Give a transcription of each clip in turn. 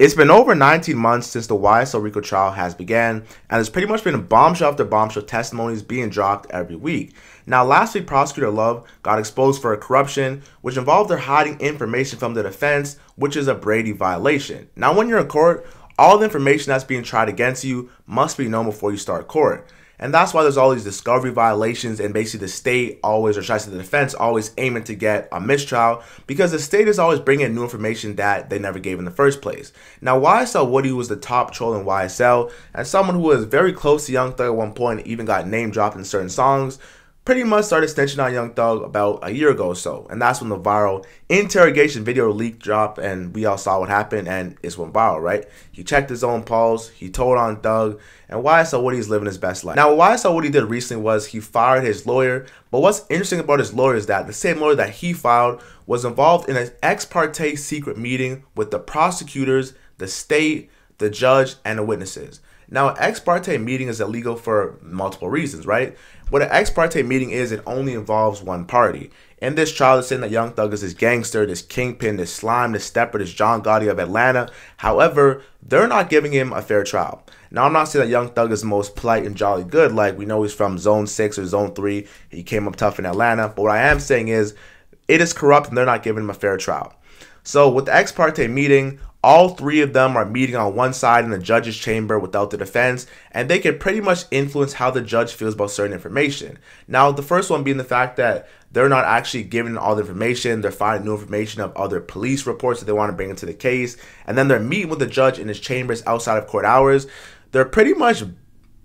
It's been over 19 months since the YSL RICO trial has began, and there's pretty much been bombshell after bombshell testimonies being dropped every week. Now, last week, Prosecutor Love got exposed for a corruption, which involved her hiding information from the defense, which is a Brady violation. Now, when you're in court, all the information that's being tried against you must be known before you start court. And that's why there's all these discovery violations, and basically the state always, or should I say the defense, always aiming to get a mistrial, because the state is always bringing in new information that they never gave in the first place. Now, YSL Woody was the top troll in YSL, and someone who was very close to Young Thug at one point, even got name dropped in certain songs, pretty much started snitching on Young Thug about a year ago or so. And that's when the viral interrogation video leak dropped, and we all saw what happened, and it went viral, right? He checked his own pulse, he told on Thug, and YSL Woody's living his best life. Now, what YSL Woody did recently was he fired his lawyer, but what's interesting about his lawyer is that the same lawyer that he filed was involved in an ex parte secret meeting with the prosecutors, the state, the judge, and the witnesses. Now, an ex parte meeting is illegal for multiple reasons, right? What an ex parte meeting is, it only involves one party. In this trial, it's saying that Young Thug is this gangster, this kingpin, this slime, this stepper, this John Gotti of Atlanta. However, they're not giving him a fair trial. Now, I'm not saying that Young Thug is the most polite and jolly good, like we know he's from Zone 6 or Zone 3. He came up tough in Atlanta. But what I am saying is, it is corrupt and they're not giving him a fair trial. So with the ex parte meeting, all three of them are meeting on one side in the judge's chamber without the defense, and they can pretty much influence how the judge feels about certain information. Now, the first one being the fact that they're not actually giving all the information. They're finding new information of other police reports that they want to bring into the case, and then they're meeting with the judge in his chambers outside of court hours. They're pretty much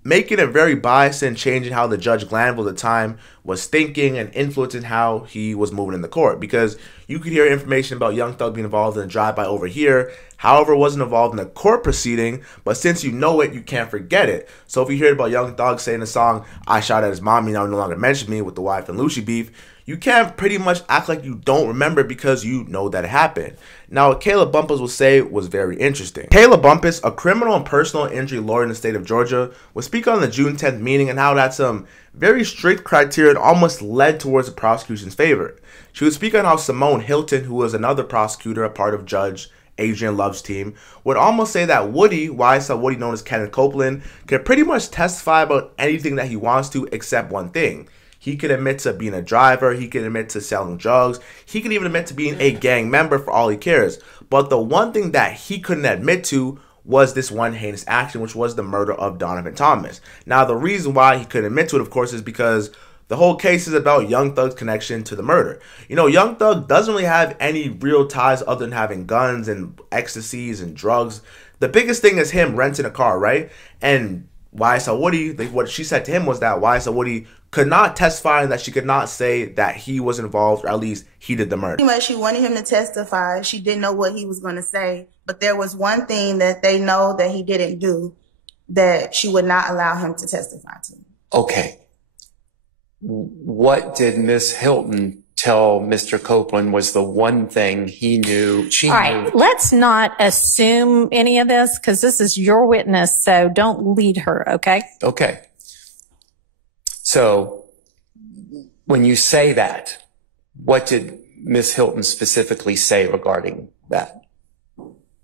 making it very biased and changing how the Judge Glanville at the time was thinking and influencing how he was moving in the court. Because you could hear information about Young Thug being involved in a drive-by over here, however, wasn't involved in a court proceeding, but since you know it, you can't forget it. So if you hear about Young Thug saying the song, "I shot at his mommy, now no longer mention me," with the wife and Lucci beef, you can't pretty much act like you don't remember because you know that it happened. Now, what Caleb Bumpus will say was very interesting. Caleb Bumpus, a criminal and personal injury lawyer in the state of Georgia, will speak on the June 10th meeting and how that some very strict criteria almost led towards the prosecution's favor. She would speak on how Simone Hilton, who was another prosecutor, a part of Judge Adrian Love's team, would almost say that Woody, YSL Woody known as Kenneth Copeland, can pretty much testify about anything that he wants to except one thing. He could admit to being a driver, he could admit to selling drugs, he could even admit to being a gang member for all he cares. But the one thing that he couldn't admit to was this one heinous action, which was the murder of Donovan Thomas. Now, the reason why he couldn't admit to it, of course, is because the whole case is about Young Thug's connection to the murder. You know, Young Thug doesn't really have any real ties other than having guns and ecstasies and drugs. The biggest thing is him renting a car, right? And YSL Woody, what she said to him was that YSL Woody could not testify and that she could not say that he was involved, or at least he did the murder. Pretty much she wanted him to testify. She didn't know what he was going to say. But there was one thing that they know that he didn't do that she would not allow him to testify to. Okay. What did Miss Hilton tell Mr. Copeland was the one thing he knew, she knew? All right, let's not assume any of this because this is your witness, so don't lead her, okay? Okay. So when you say that, what did Miss Hilton specifically say regarding that?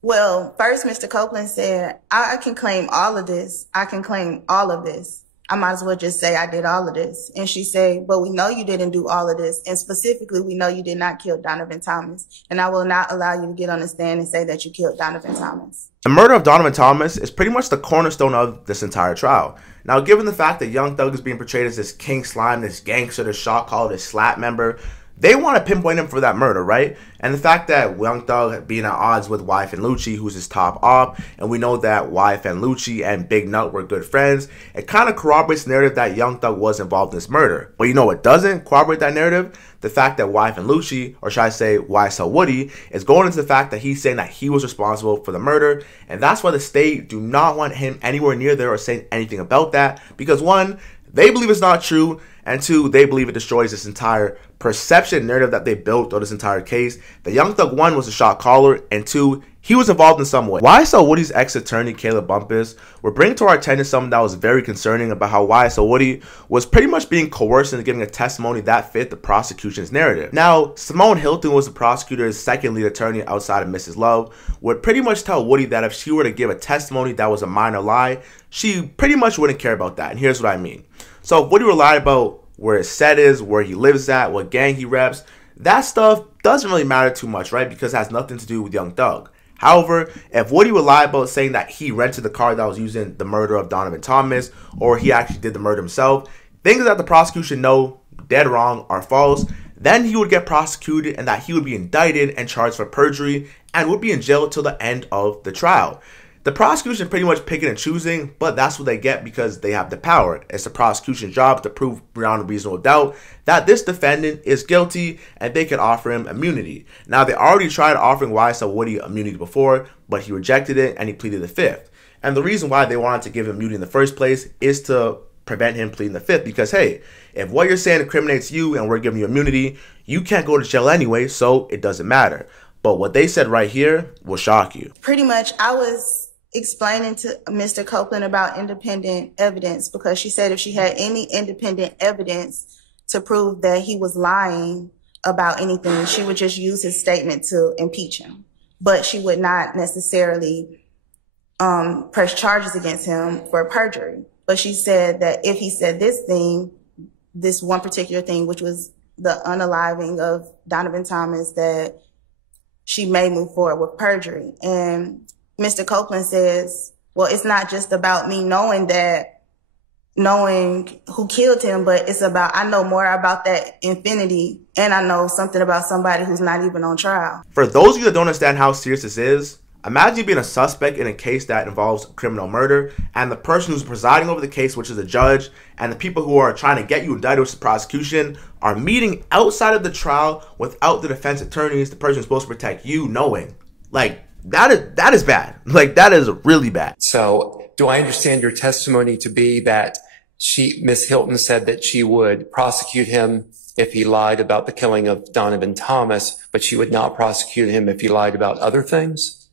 Well, first, Mr. Copeland said, I can claim all of this. I can claim all of this. I might as well just say I did all of this. And she said, but we know you didn't do all of this. And specifically, we know you did not kill Donovan Thomas. And I will not allow you to get on the stand and say that you killed Donovan Thomas. The murder of Donovan Thomas is pretty much the cornerstone of this entire trial. Now, given the fact that Young Thug is being portrayed as this king slime, this gangster, this shot caller, this slap member, they want to pinpoint him for that murder, right? And the fact that Young Thug being at odds with Wife and Lucci, who's his top op, and we know that Wife and Lucci and Big Nut were good friends, it kind of corroborates the narrative that Young Thug was involved in this murder. But you know what doesn't corroborate that narrative? The fact that Wife and Lucci, or should I say YSL Woody, is going into the fact that he's saying that he was responsible for the murder, and that's why the state do not want him anywhere near there or saying anything about that, because one, they believe it's not true, And two, they believe it destroys this entire perception narrative that they built through this entire case. The Young Thug, one, was a shot caller, and two, he was involved in some way. YSL Woody's ex-attorney, Caleb Bumpus, were bringing to our attention something that was very concerning about how YSL Woody was pretty much being coerced into giving a testimony that fit the prosecution's narrative. Now, Simone Hilton was the prosecutor's second lead attorney outside of Mrs. Love, would pretty much tell Woody that if she were to give a testimony that was a minor lie, she pretty much wouldn't care about that. And here's what I mean. So if Woody would lie about where his set is, where he lives at, what gang he reps, that stuff doesn't really matter too much, right? Because it has nothing to do with Young Thug. However, if Woody would lie about saying that he rented the car that was used in the murder of Donovan Thomas, or he actually did the murder himself, things that the prosecution know dead wrong are false, then he would get prosecuted and that he would be indicted and charged for perjury and would be in jail till the end of the trial. The prosecution pretty much picking and choosing, but that's what they get because they have the power. It's the prosecution's job to prove beyond a reasonable doubt that this defendant is guilty and they can offer him immunity. Now, they already tried offering YSL Woody immunity before, but he rejected it and he pleaded the fifth. And the reason why they wanted to give him immunity in the first place is to prevent him pleading the fifth because, hey, if what you're saying incriminates you and we're giving you immunity, you can't go to jail anyway, so it doesn't matter. But what they said right here will shock you. Pretty much, I was explaining to Mr. Copeland about independent evidence because she said if she had any independent evidence to prove that he was lying about anything, she would just use his statement to impeach him. But she would not necessarily press charges against him for perjury. But she said that if he said this thing, this one particular thing, which was the unaliving of Donovan Thomas, that she may move forward with perjury. And Mr. Copeland says, well, it's not just about me knowing who killed him, but it's about, I know more about that infinity and I know something about somebody who's not even on trial. For those of you that don't understand how serious this is, imagine being a suspect in a case that involves criminal murder and the person who's presiding over the case, which is the judge, and the people who are trying to get you indicted with the prosecution are meeting outside of the trial without the defense attorneys, the person who's supposed to protect you, knowing. Like, that is bad. Like, that is really bad. So do I understand your testimony to be that Miss Hilton said that she would prosecute him if he lied about the killing of Donovan Thomas, but she would not prosecute him if he lied about other things?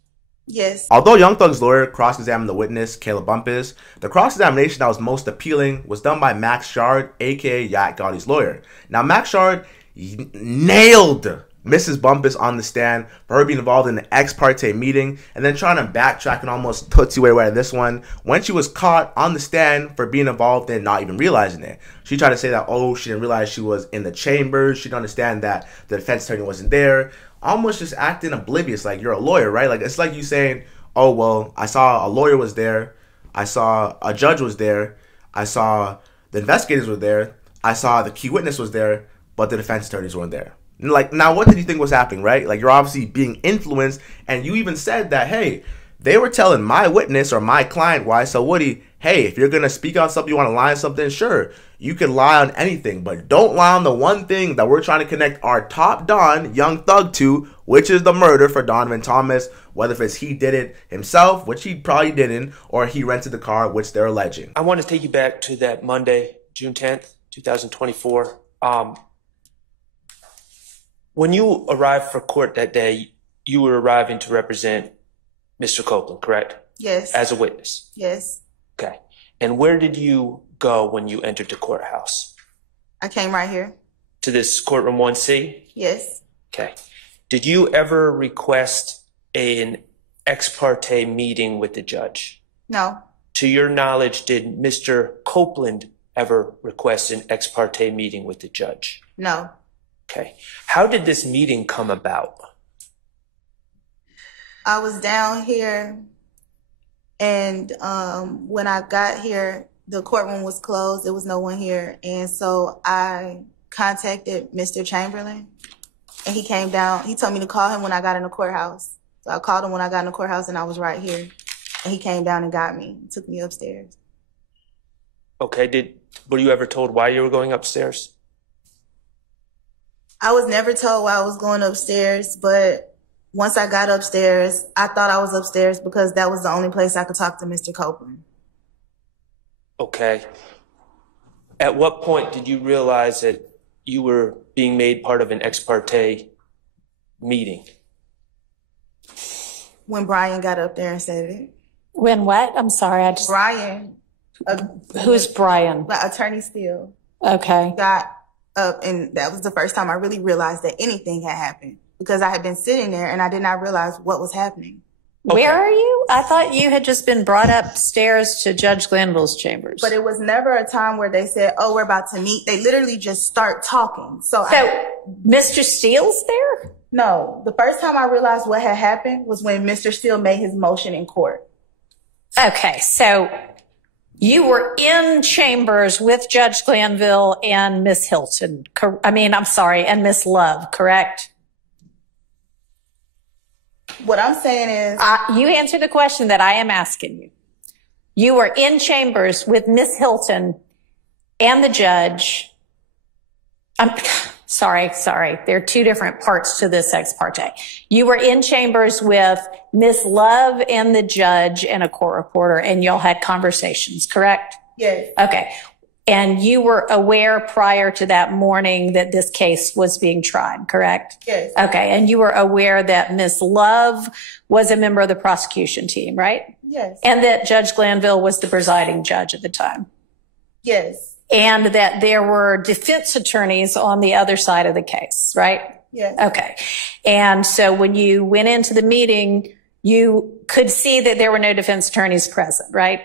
Yes. Although Young Thug's lawyer cross-examined the witness, Caleb Bumpus, the cross-examination that was most appealing was done by Max Shard, aka Yak Gotti's lawyer. Now, Max Shard nailed Mrs. Bumpus on the stand for her being involved in an ex parte meeting and then trying to backtrack and almost tootsie way right at this one when she was caught on the stand for being involved and not even realizing it. She tried to say that, oh, she didn't realize she was in the chambers. She didn't understand that the defense attorney wasn't there. Almost just acting oblivious like you're a lawyer, right? Like, it's like you saying, oh, well, I saw a lawyer was there. I saw a judge was there. I saw the investigators were there. I saw the key witness was there, but the defense attorneys weren't there. Like, now what did you think was happening, right? Like, you're obviously being influenced, and you even said that, hey, they were telling my witness or my client, YSL Woody, hey, if you're going to speak on something, you want to lie on something, sure, you can lie on anything, but don't lie on the one thing that we're trying to connect our top Don, Young Thug, to, which is the murder for Donovan Thomas, whether it's he did it himself, which he probably didn't, or he rented the car, which they're alleging. I want to take you back to that Monday, June 10th, 2024. When you arrived for court that day, you were arriving to represent Mr. Copeland, correct? Yes. As a witness? Yes. Okay. And where did you go when you entered the courthouse? I came right here. To this courtroom 1C? Yes. Okay. Did you ever request an ex parte meeting with the judge? No. To your knowledge, did Mr. Copeland ever request an ex parte meeting with the judge? No. Okay. How did this meeting come about? I was down here, and when I got here, the courtroom was closed. There was no one here. And so I contacted Mr. Chamberlain, and he came down. He told me to call him when I got in the courthouse. So I called him when I got in the courthouse, and I was right here. And he came down and got me, took me upstairs. Okay. Were you ever told why you were going upstairs? I was never told why I was going upstairs, but once I got upstairs, I thought I was upstairs because that was the only place I could talk to Mr. Copeland. Okay. At what point did you realize that you were being made part of an ex parte meeting? When Brian got up there and said it. When what? I'm sorry. Brian. Who's Brian? Attorney Steele. Okay. Got up, and that was the first time I really realized that anything had happened, because I had been sitting there and I did not realize what was happening. Okay. Where are you? I thought you had just been brought upstairs to Judge Glanville's chambers. But it was never a time where they said, oh, we're about to meet. They literally just start talking. So Mr. Steele's there? No. The first time I realized what had happened was when Mr. Steele made his motion in court. Okay. So you were in chambers with Judge Glanville and Miss Hilton. And Miss Love, correct? What I'm saying is... you answer the question that I am asking you. You were in chambers with Miss Hilton and the judge. Sorry. There are two different parts to this ex parte. You were in chambers with Miss Love and the judge and a court reporter, and y'all had conversations, correct? Yes. Okay. And you were aware prior to that morning that this case was being tried, correct? Yes. Okay. And you were aware that Miss Love was a member of the prosecution team, right? Yes. And that Judge Glanville was the presiding judge at the time? Yes. And that there were defense attorneys on the other side of the case, right? Yes. Okay. And so when you went into the meeting, you could see that there were no defense attorneys present, right?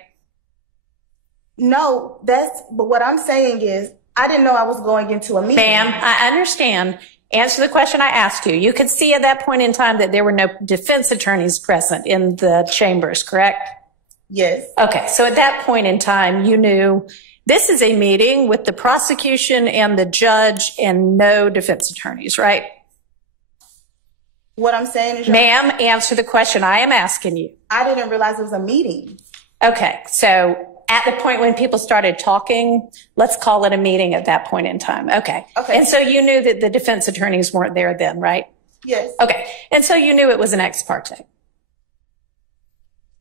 No, but what I'm saying is, I didn't know I was going into a meeting. Ma'am, I understand. Answer the question I asked you. You could see at that point in time that there were no defense attorneys present in the chambers, correct? Yes. Okay. So at that point in time, you knew this is a meeting with the prosecution and the judge and no defense attorneys, right? What I'm saying is... Ma'am, answer the question I am asking you. I didn't realize it was a meeting. Okay. So at the point when people started talking, let's call it a meeting at that point in time. Okay. Okay. And so you knew that the defense attorneys weren't there then, right? Yes. Okay. And so you knew it was an ex parte.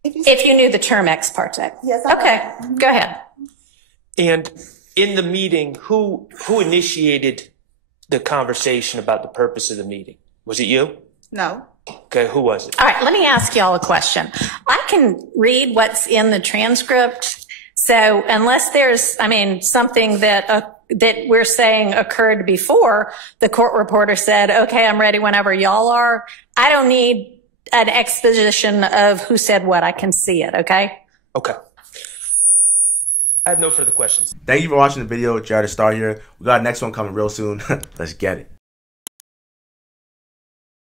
If you knew the term ex parte. Yes. I okay. Go ahead. And in the meeting, who initiated the conversation about the purpose of the meeting? Was it you? No. Okay, who was it? All right, let me ask y'all a question. I can read what's in the transcript. So unless there's, something that we're saying occurred before, the court reporter said, okay, I'm ready whenever y'all are. I don't need an exposition of who said what. I can see it, okay? Okay. I have no further questions. Thank you for watching the video. Jared Star here. We got the next one coming real soon. Let's get it.